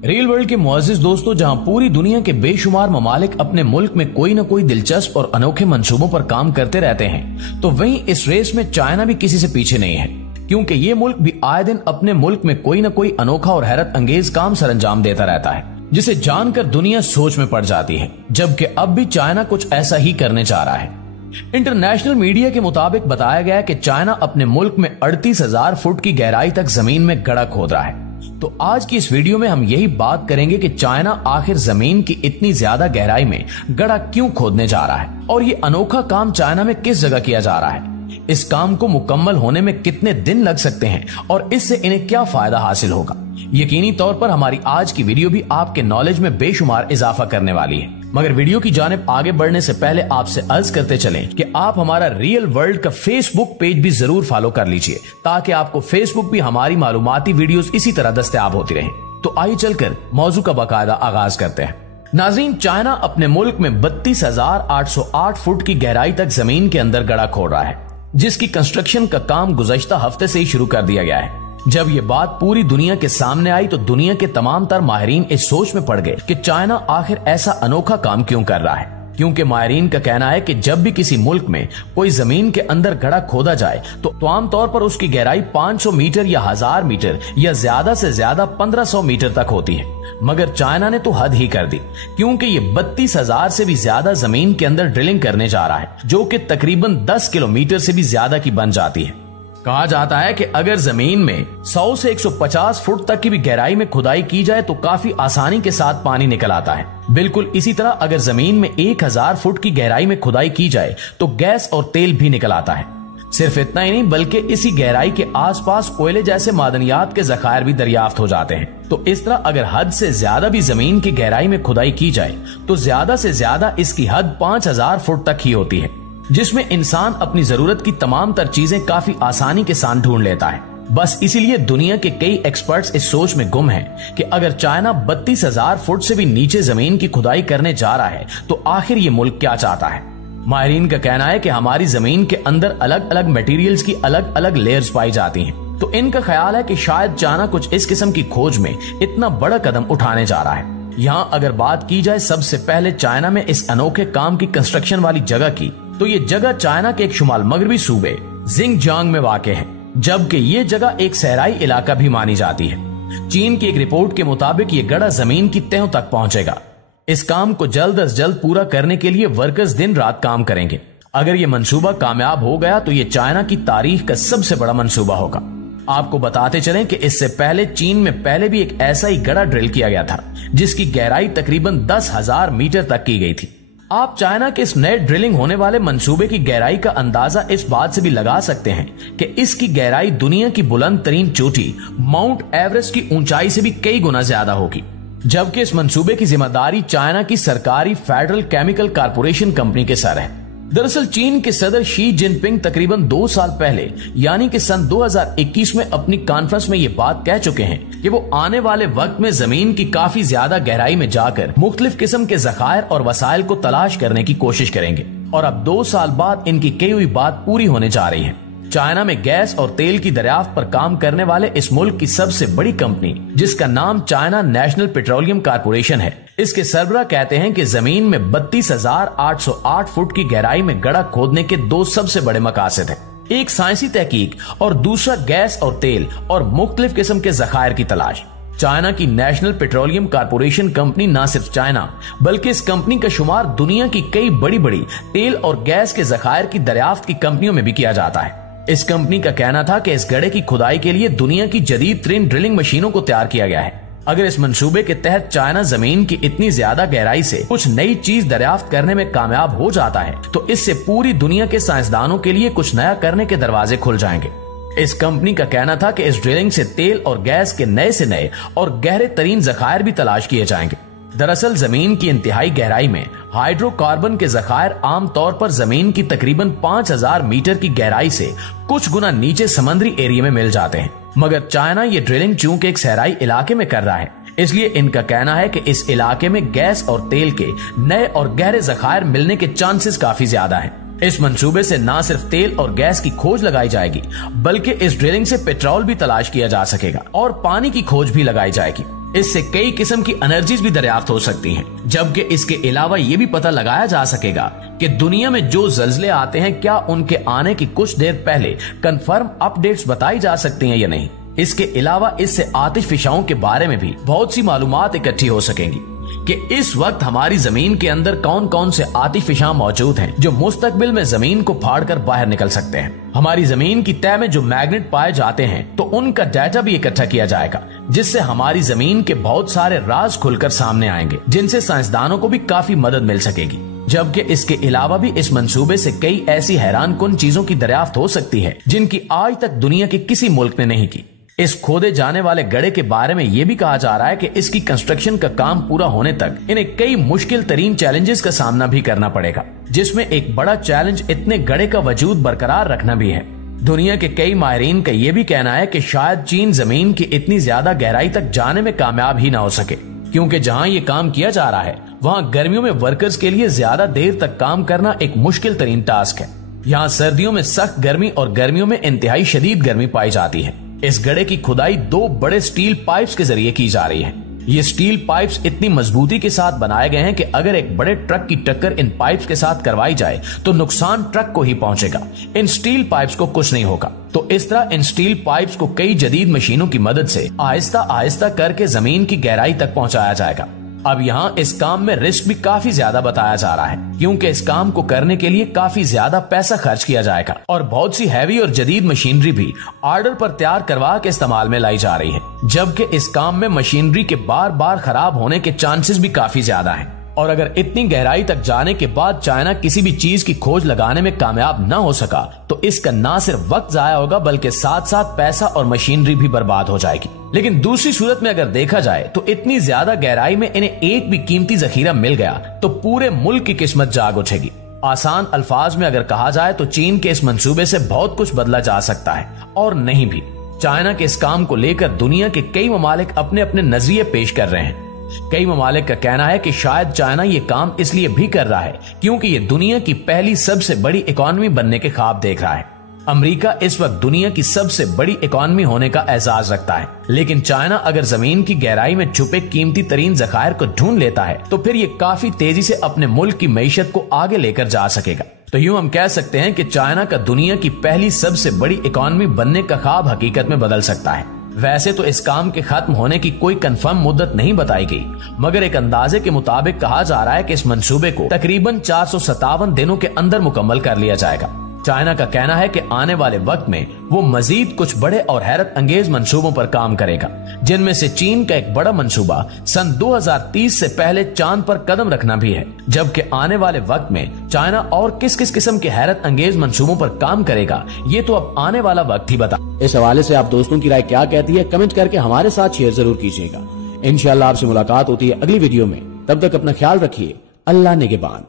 Real world के मुअज़्ज़िज़ दोस्तों, जहां पूरी दुनिया के बेशुमार ममालिक अपने मुल्क में कोई न कोई दिलचस्प और अनोखे मंसूबों पर काम करते रहते हैं, तो वहीं इस रेस में चाइना भी किसी से पीछे नहीं है, क्योंकि ये मुल्क भी आए दिन अपने मुल्क में कोई न कोई अनोखा और हैरत अंगेज काम सरंजाम देता रहता है, जिसे जानकर दुनिया सोच में पड़ जाती है। जबकि अब भी चाइना कुछ ऐसा ही करने जा रहा है। इंटरनेशनल मीडिया के मुताबिक बताया गया कि चाइना अपने मुल्क में 38,000 फुट की गहराई तक जमीन में गड्ढा खोद रहा है। तो आज की इस वीडियो में हम यही बात करेंगे कि चाइना आखिर जमीन की इतनी ज्यादा गहराई में गड्ढा क्यों खोदने जा रहा है और ये अनोखा काम चाइना में किस जगह किया जा रहा है। इस काम को मुकम्मल होने में कितने दिन लग सकते हैं और इससे इन्हें क्या फायदा हासिल होगा। यकीनी तौर पर हमारी आज की वीडियो भी आपके नॉलेज में बेशुमार इजाफा करने वाली है। मगर वीडियो की जानिब आगे बढ़ने से पहले आपसे अर्ज करते चलें कि आप हमारा रियल वर्ल्ड का फेसबुक पेज भी जरूर फॉलो कर लीजिए, ताकि आपको फेसबुक भी हमारी मालूमाती वीडियोस इसी तरह दस्तयाब होती रहे। तो आइए चलकर मौजू का बाकायदा आगाज करते हैं। नाज़रीन, चाइना अपने मुल्क में 32,808 फुट की गहराई तक जमीन के अंदर गड्ढा खोद रहा है, जिसकी कंस्ट्रक्शन का काम गुज़श्ता हफ्ते से ही शुरू कर दिया गया है। जब ये बात पूरी दुनिया के सामने आई तो दुनिया के तमाम तर माहिरीन इस सोच में पड़ गए कि चाइना आखिर ऐसा अनोखा काम क्यों कर रहा है, क्योंकि माहिरीन का कहना है कि जब भी किसी मुल्क में कोई जमीन के अंदर गड्ढा खोदा जाए तो आमतौर पर उसकी गहराई 500 मीटर या 1000 मीटर या ज्यादा से ज्यादा 1500 मीटर तक होती है। मगर चाइना ने तो हद ही कर दी, क्योंकि ये 32,000 से भी ज्यादा जमीन के अंदर ड्रिलिंग करने जा रहा है, जो कि तकरीबन 10 किलोमीटर से भी ज्यादा की बन जाती है। कहा जाता है कि अगर जमीन में 100 से 150 फुट तक की भी गहराई में खुदाई की जाए तो काफी आसानी के साथ पानी निकल आता है। बिल्कुल इसी तरह अगर जमीन में 1000 फुट की गहराई में खुदाई की जाए तो गैस और तेल भी निकल आता है। सिर्फ इतना ही नहीं, बल्कि इसी गहराई के आसपास कोयले जैसे मादनियात के जखायर भी दरियाफ्त हो जाते हैं। तो इस तरह अगर हद से ज्यादा भी जमीन की गहराई में खुदाई की जाए तो ज्यादा से ज्यादा इसकी हद 5000 फुट तक ही होती है, जिसमें इंसान अपनी जरूरत की तमाम तर चीजें काफी आसानी के साथ ढूंढ लेता है। बस इसीलिए दुनिया के कई एक्सपर्ट्स इस सोच में गुम हैं कि अगर चाइना 32,000 फुट से भी नीचे जमीन की खुदाई करने जा रहा है तो आखिर ये मुल्क क्या चाहता है। माहिरीन का कहना है कि हमारी जमीन के अंदर अलग अलग मटेरियल्स की अलग अलग लेयर्स पाई जाती हैं, तो इनका ख्याल है कि शायद चाइना कुछ इस किस्म की खोज में इतना बड़ा कदम उठाने जा रहा है। यहाँ अगर बात की जाए सबसे पहले चाइना में इस अनोखे काम की कंस्ट्रक्शन वाली जगह की, तो ये जगह चाइना के एक शुमाल मगरबी सूबे जिंगजांग में वाक़ है, जबकि ये जगह एक सहराई इलाका भी मानी जाती है। चीन की एक रिपोर्ट के मुताबिक ये गड्ढा जमीन की तहों तक पहुंचेगा। इस काम को जल्द अज जल्द पूरा करने के लिए वर्कर्स दिन रात काम करेंगे। अगर ये मंसूबा कामयाब हो गया तो ये चाइना की तारीख का सबसे बड़ा मंसूबा होगा। आपको बताते चलें कि इससे पहले चीन में पहले भी एक ऐसा ही गड्ढा ड्रिल किया गया था, जिसकी गहराई तकरीबन 10,000 मीटर तक की गई थी। आप चाइना के इस नए ड्रिलिंग होने वाले मंसूबे की गहराई का अंदाजा इस बात से भी लगा सकते हैं कि इसकी गहराई दुनिया की बुलंद तरीन चोटी माउंट एवरेस्ट की ऊंचाई से भी कई गुना ज्यादा होगी। जबकि इस मंसूबे की जिम्मेदारी चाइना की सरकारी फेडरल केमिकल कारपोरेशन कंपनी के सर है। दरअसल चीन के सदर शी जिनपिंग तकरीबन 2 साल पहले यानी कि सन 2021 में अपनी कॉन्फ्रेंस में ये बात कह चुके हैं कि वो आने वाले वक्त में जमीन की काफी ज्यादा गहराई में जाकर मुख्तलिफ किस्म के जखायर और वसाइल को तलाश करने की कोशिश करेंगे। और अब 2 साल बाद इनकी कही हुई बात पूरी होने जा रही है। चाइना में गैस और तेल की दरियाफ्त पर काम करने वाले इस मुल्क की सबसे बड़ी कंपनी, जिसका नाम चाइना नेशनल पेट्रोलियम कारपोरेशन है, इसके सरबराह कहते हैं कि जमीन में 32,808 फुट की गहराई में गड्ढा खोदने के 2 सबसे बड़े मकासद हैं। एक साइंसी तहकीक और दूसरा गैस और तेल और मुख्तलिफ किस्म के जखायर की तलाश। चाइना की नेशनल पेट्रोलियम कारपोरेशन कंपनी न सिर्फ चाइना बल्कि इस कंपनी का शुमार दुनिया की कई बड़ी बड़ी तेल और गैस के जखायर की दरियाफ्त की कंपनियों में भी किया जाता है। इस कंपनी का कहना था कि इस गड्ढे की खुदाई के लिए दुनिया की जदीद तरीन ड्रिलिंग मशीनों को तैयार किया गया है। अगर इस मंसूबे के तहत चाइना जमीन की इतनी ज्यादा गहराई से कुछ नई चीज दरियाफ्त करने में कामयाब हो जाता है तो इससे पूरी दुनिया के साइंसदानों के लिए कुछ नया करने के दरवाजे खुल जाएंगे। इस कंपनी का कहना था कि इस ड्रिलिंग से तेल और गैस के नए से नए और गहरे तरीन जखायर भी तलाश किए जाएंगे। दरअसल जमीन की इंतहाई गहराई में हाइड्रोकार्बन के जखायर आमतौर पर जमीन की तकरीबन 5000 मीटर की गहराई से कुछ गुना नीचे समुद्री एरिया में मिल जाते हैं। मगर चाइना ये ड्रिलिंग चूंकि एक सहराई इलाके में कर रहा है, इसलिए इनका कहना है कि इस इलाके में गैस और तेल के नए और गहरे जखायर मिलने के चांसेस काफी ज्यादा हैं। इस मंसूबे से न सिर्फ तेल और गैस की खोज लगाई जाएगी, बल्कि इस ड्रिलिंग से पेट्रोल भी तलाश किया जा सकेगा और पानी की खोज भी लगाई जाएगी। इससे कई किस्म की एनर्जीज भी दरियाफ्त हो सकती हैं, जबकि इसके अलावा ये भी पता लगाया जा सकेगा कि दुनिया में जो ज़ल्ज़ले आते हैं क्या उनके आने की कुछ देर पहले कंफर्म अपडेट्स बताई जा सकती हैं या नहीं। इसके अलावा इससे आतिशफिशाओं के बारे में भी बहुत सी मालूमात इकट्ठी हो सकेंगी कि इस वक्त हमारी जमीन के अंदर कौन कौन से आतिशफिशा मौजूद हैं जो मुस्तकबिल में जमीन को फाड़कर बाहर निकल सकते हैं। हमारी जमीन की तह में जो मैग्नेट पाए जाते हैं तो उनका डाटा भी इकट्ठा किया जाएगा, जिससे हमारी जमीन के बहुत सारे राज खुलकर सामने आएंगे, जिनसे साइंसदानों को भी काफी मदद मिल सकेगी। जबकि इसके अलावा भी इस मंसूबे से कई ऐसी हैरानकुन चीजों की दरियाफ्त हो सकती है जिनकी आज तक दुनिया के किसी मुल्क ने नहीं की। इस खोदे जाने वाले गड्ढे के बारे में यह भी कहा जा रहा है कि इसकी कंस्ट्रक्शन का काम पूरा होने तक इन्हें कई मुश्किल तरीन चैलेंजेस का सामना भी करना पड़ेगा, जिसमें एक बड़ा चैलेंज इतने गड्ढे का वजूद बरकरार रखना भी है। दुनिया के कई माहिरीन का यह भी कहना है कि शायद चीन जमीन की इतनी ज्यादा गहराई तक जाने में कामयाब ही ना हो सके, क्योंकि जहां ये काम किया जा रहा है वहां गर्मियों में वर्कर्स के लिए ज्यादा देर तक काम करना एक मुश्किल तरीन टास्क है। यहाँ सर्दियों में सख्त गर्मी और गर्मियों में इंतहाई शदीद गर्मी पाई जाती है। इस गड्ढे की खुदाई 2 बड़े स्टील पाइप्स के जरिए की जा रही है। ये स्टील पाइप्स इतनी मजबूती के साथ बनाए गए हैं कि अगर एक बड़े ट्रक की टक्कर इन पाइप्स के साथ करवाई जाए तो नुकसान ट्रक को ही पहुंचेगा, इन स्टील पाइप्स को कुछ नहीं होगा। तो इस तरह इन स्टील पाइप्स को कई जदीद मशीनों की मदद से आहिस्ता आहिस्ता करके जमीन की गहराई तक पहुंचाया जाएगा। अब यहाँ इस काम में रिस्क भी काफी ज्यादा बताया जा रहा है, क्योंकि इस काम को करने के लिए काफी ज्यादा पैसा खर्च किया जाएगा और बहुत सी हैवी और जदीद मशीनरी भी ऑर्डर पर तैयार करवा के इस्तेमाल में लाई जा रही है। जबकि इस काम में मशीनरी के बार बार खराब होने के चांसेस भी काफी ज्यादा हैं। और अगर इतनी गहराई तक जाने के बाद चाइना किसी भी चीज की खोज लगाने में कामयाब न हो सका तो इसका न सिर्फ वक्त जाया होगा बल्कि साथ साथ पैसा और मशीनरी भी बर्बाद हो जाएगी। लेकिन दूसरी सूरत में अगर देखा जाए तो इतनी ज्यादा गहराई में इन्हें एक भी कीमती जखीरा मिल गया तो पूरे मुल्क की किस्मत जाग उठेगी। आसान अल्फाज में अगर कहा जाए तो चीन के इस मंसूबे से बहुत कुछ बदला जा सकता है और नहीं भी। चाइना के इस काम को लेकर दुनिया के कई ममालिक अपने अपने नजरिए पेश कर रहे हैं। कई ममालिक का कहना है कि शायद चाइना ये काम इसलिए भी कर रहा है क्योंकि ये दुनिया की पहली सबसे बड़ी इकॉनमी बनने के ख्वाब देख रहा है। अमेरिका इस वक्त दुनिया की सबसे बड़ी इकॉनमी होने का एजाज रखता है, लेकिन चाइना अगर जमीन की गहराई में छुपे कीमती तरीन जखायर को ढूंढ लेता है तो फिर ये काफी तेजी से अपने मुल्क की मईशत को आगे लेकर जा सकेगा। तो यूं हम कह सकते हैं कि चाइना का दुनिया की पहली सबसे बड़ी इकॉनमी बनने का ख्वाब हकीकत में बदल सकता है। वैसे तो इस काम के खत्म होने की कोई कंफर्म मुद्दत नहीं बताई गई, मगर एक अंदाजे के मुताबिक कहा जा रहा है कि इस मंसूबे को तकरीबन 457 दिनों के अंदर मुकम्मल कर लिया जाएगा। चाइना का कहना है कि आने वाले वक्त में वो मजीद कुछ बड़े और हैरत अंगेज मंसूबों पर काम करेगा, जिनमें से चीन का एक बड़ा मंसूबा सन 2030 से पहले चांद पर कदम रखना भी है। जबकि आने वाले वक्त में चाइना और किस किस किस्म के हैरत अंगेज मंसूबों पर काम करेगा ये तो अब आने वाला वक्त ही बता। इस हवाले से आप दोस्तों की राय क्या कहती है कमेंट करके हमारे साथ शेयर जरूर कीजिएगा। इंशाअल्लाह आपसे मुलाकात होती है अगली वीडियो में। तब तक अपना ख्याल रखिए। अल्लाह निगहबान।